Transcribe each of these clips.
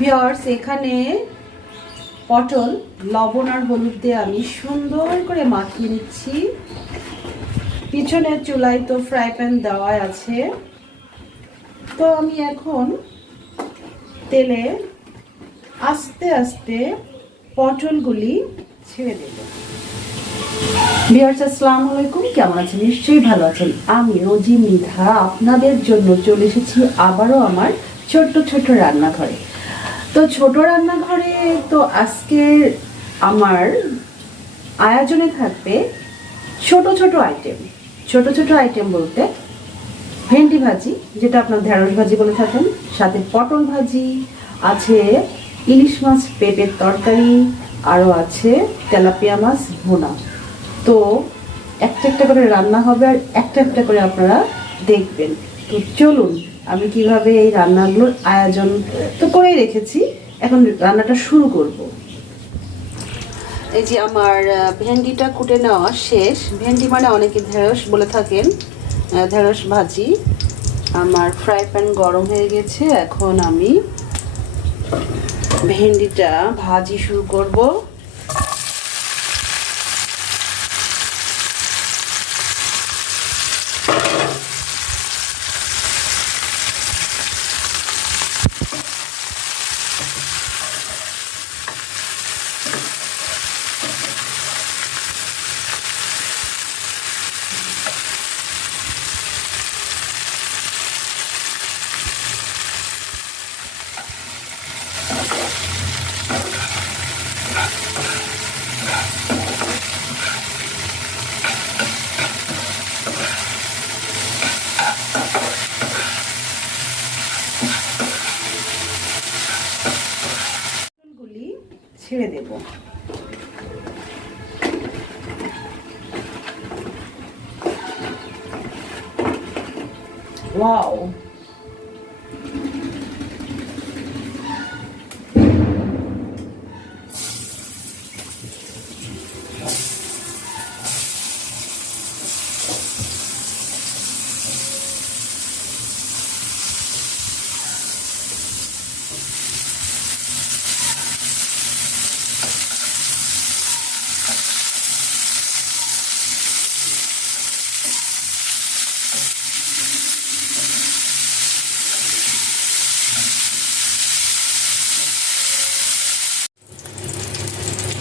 Viewers এখানে পটল, লবণ আর হলুদ দিয়ে আমি সুন্দর করে মাখিয়ে নিচ্ছি। পিছনের চুলায় তো ফ্রাই প্যান দেওয়া আছে। তো আমি এখন তেলে আস্তে আস্তে পটলগুলি ছেড়ে দেব। ভিওর্স আসসালামু আলাইকুম। কেমন আছেন? নিশ্চয়ই ভালো আছেন। আমি রোজি মৃধা আপনাদের জন্য চলে এসেছি আবারও আমার ছোট্ট ছোট্ট রান্নাঘরে। তো ছোট রান্নাঘরে তো আজকে আমার আয়োজনে থাকবে ছোট ছোট আইটেম ছোট ছোট আইটেম বলতে ভেন্ডি ভাজি, যেটা আপনার ঢেঁড়স ভাজি বলে থাকেন, সাথে পটল ভাজি, আছে ইলিশ মাছ পেঁপের তরকারি আরও আছে তেলাপিয়া মাছ ভুনা। তো একটা একটা করে রান্না হবে আর একটা একটা করে আপনারা দেখবেন। তো চলুন আমি কীভাবে এই রান্নাগুলোর আয়োজন তো করেই রেখেছি, এখন রান্নাটা শুরু করব। এই যে আমার ভেন্ডিটা কুটে নেওয়া শেষ। ভেন্ডি মানে অনেকে ঢেঁড়স বলে থাকেন ঢেঁড়স ভাজি। আমার ফ্রাই প্যান গরম হয়ে গেছে, এখন আমি ভেন্ডিটা ভাজি শুরু করব গুলি ছেড়ে দেব ওয়াও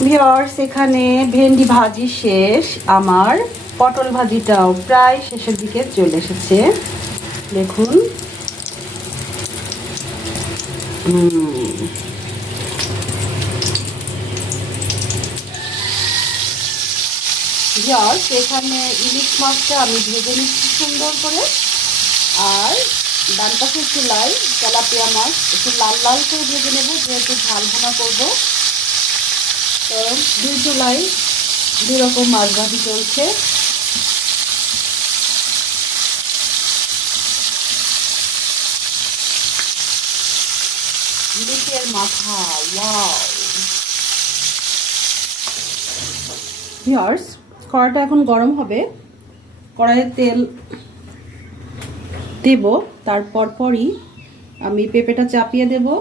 ভিওর্স এখানে ভেন্ডি ভাজি শেষ। আমার পটল ভাজিটাও প্রায় শেষের দিকে চলে এসেছে। দেখুন। ভিওর্স এখানে ইলিশ মাছটা আমি ভেজে নিচ্ছি সুন্দর করে। আর ডান পাশের চুলায় তেলাপিয়া মাছ, একটু লাল লাল করে ভেজে নেব, যেহেতু ঝাল ভুনা করব। দুই চুলাই দুই রকম মাছ ভাজি চলছে। কড়াটা এখন গরম হবে। কড়াইয়ে তেল দেব। তারপর পরই আমি পেঁপেটা চাপিয়ে দেবো।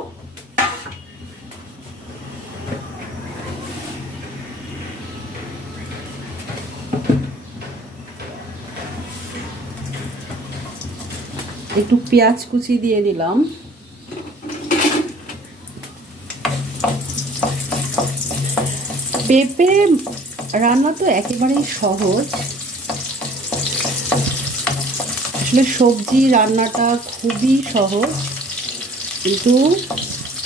একটু পেঁয়াজ কুচি দিয়ে দিলাম পেঁপে রান্না তো একেবারেই সহজ। আসলে সবজি রান্নাটা খুবই সহজ, কিন্তু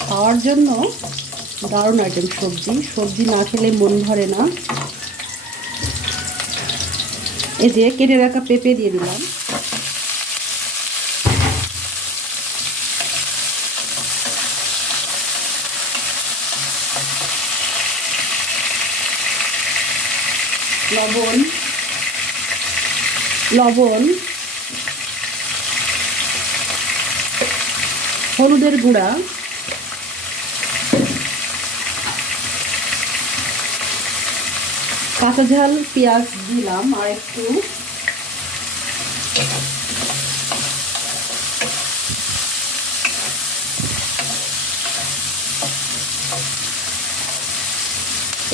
খাওয়ার জন্য দারুণ আইটেম সবজি। সবজি না খেলে মন ভরে না। এই যে কেটে রাখা পেঁপে দিয়ে দিলাম। লবণ। লবণ। হলুদের গুঁড়া। কাঁচা ঝাল পেঁয়াজ দিলাম আর একটু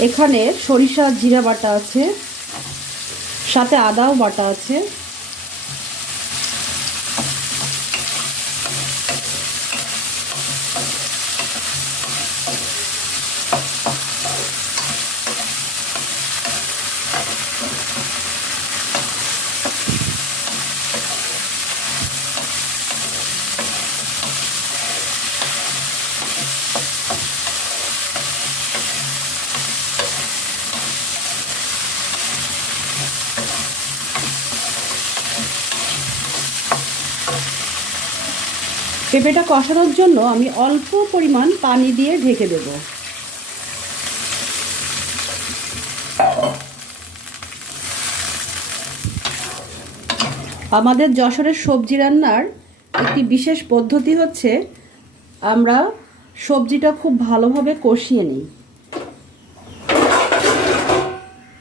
এখানে সরিষা জিরা বাটা আছে সাথে আদাও বাটা আছে। পেঁপেটা কষানোর জন্য আমি অল্প পরিমাণ পানি দিয়ে ঢেকে দেব। আমাদের যশোরের সবজি রান্নার একটি বিশেষ পদ্ধতি হচ্ছে আমরা সবজিটা খুব ভালোভাবে কষিয়ে নিই।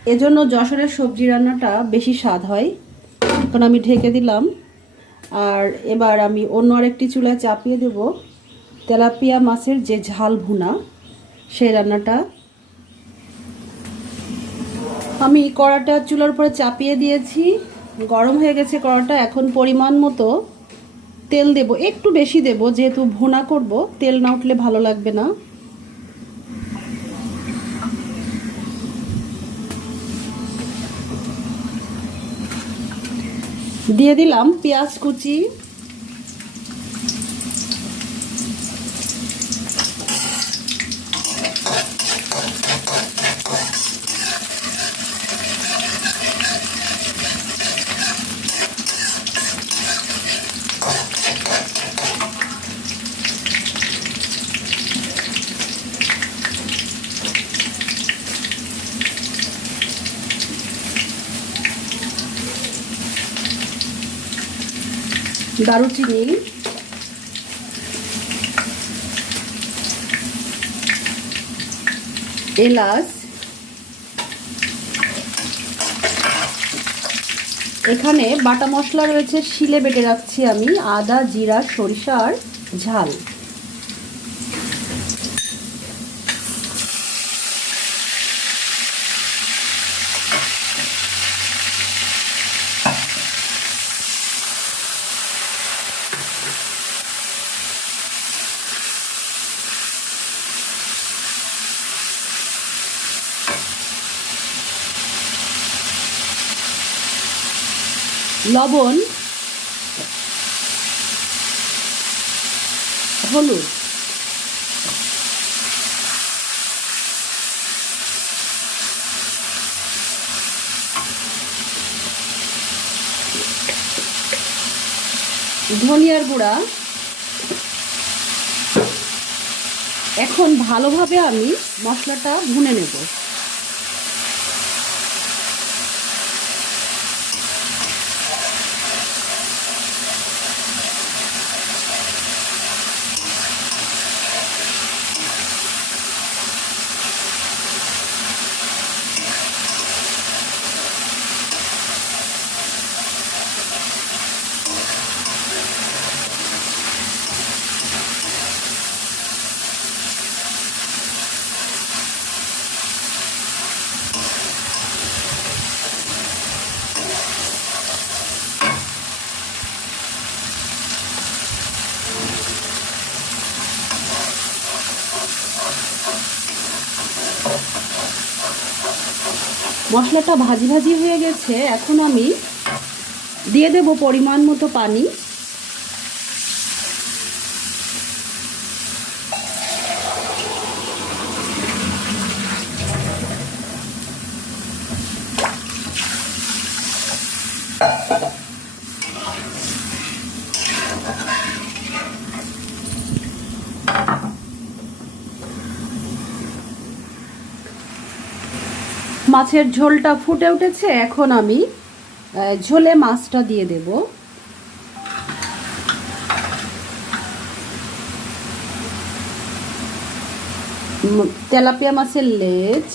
এজন্য যশোরের সবজি রান্নাটা বেশি স্বাদ হয়। এখন আমি ঢেকে দিলাম। আর এবার আমি অন্য আরেকটি চুলায় চাপিয়ে দেব তেলাপিয়া মাছের যে ঝাল ভুনা, সেই রান্নাটা। আমি কড়াটা চুলার উপরে চাপিয়ে দিয়েছি। গরম হয়ে গেছে কড়াটা, এখন পরিমাণ মতো তেল দেব। একটু বেশি দেব, যেহেতু ভুনা করব, তেল না উঠলে ভালো লাগবে না। দিয়ে দিলাম পেঁয়াজ কুচি দারুচিনি। এলাচ। এখানে বাটা মশলা রয়েছে শিলে বেটে রাখছি আমি আদা জিরা সরিষার ঝাল। লবণ হলুদ ধনিয়ার গুঁড়া। এখন ভালোভাবে আমি মশলাটা ভুনে নেব। মশলাটা ভাজি ভাজি হয়ে গেছে এখন আমি দিয়ে দেব পরিমাণ মতো পানি। মাছের ঝোলটা ফুটে উঠেছে, এখন আমি ঝোলে মাছটা দিয়ে দেব। তেলাপিয়া মাছের লেজ।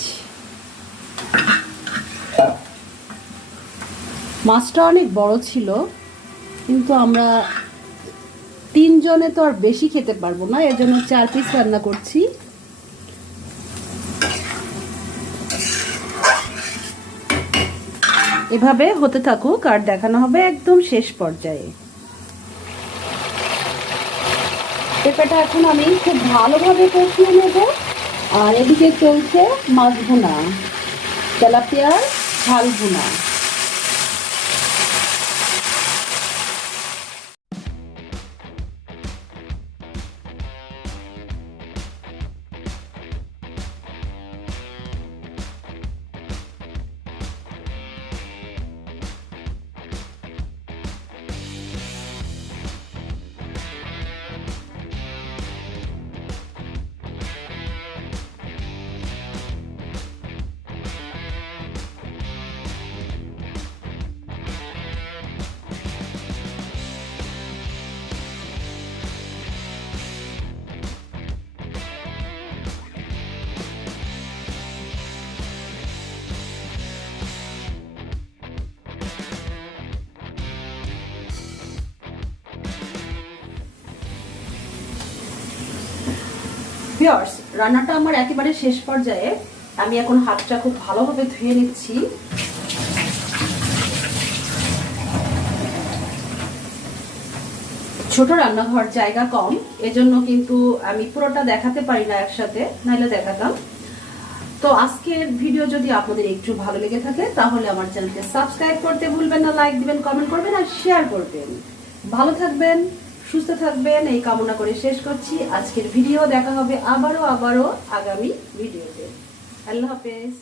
মাছটা অনেক বড় ছিল, কিন্তু আমরা তিনজনে তো আর বেশি খেতে পারব না, এর জন্য চার পিস রান্না করছি। এভাবে হতে থাকুক আর দেখানো হবে একদম শেষ পর্যায়ে। পেঁপেটা এখন আমি খুব ভালোভাবে কষিয়ে নেব। আর এদিকে চলছে মাছ ভুনা, তেলাপিয়ার ঝাল ভুনা। ভিউয়ার্স রান্নাটা আমার একেবারে শেষ পর্যায়ে। আমি এখন হাতটা খুব ভালোভাবে ধুয়ে নিচ্ছি। ছোট রান্নাঘর জায়গা কম, এজন্য কিন্তু আমি পুরোটা দেখাতে পারি না একসাথে, নাইলে দেখাতাম। তো আজকের ভিডিও যদি আপনাদের একটু ভালো লেগে থাকে, তাহলে আমার চ্যানেলকে সাবস্ক্রাইব করতে ভুলবেন না, লাইক দিবেন, কমেন্ট করবেন আর শেয়ার করবেন। ভালো থাকবেন। সুস্থ থাকবেন, এই কামনা করে শেষ করছি। আজকের ভিডিও দেখা হবে আবারও আবারও আগামী ভিডিওতে আল্লাহ হাফেজ।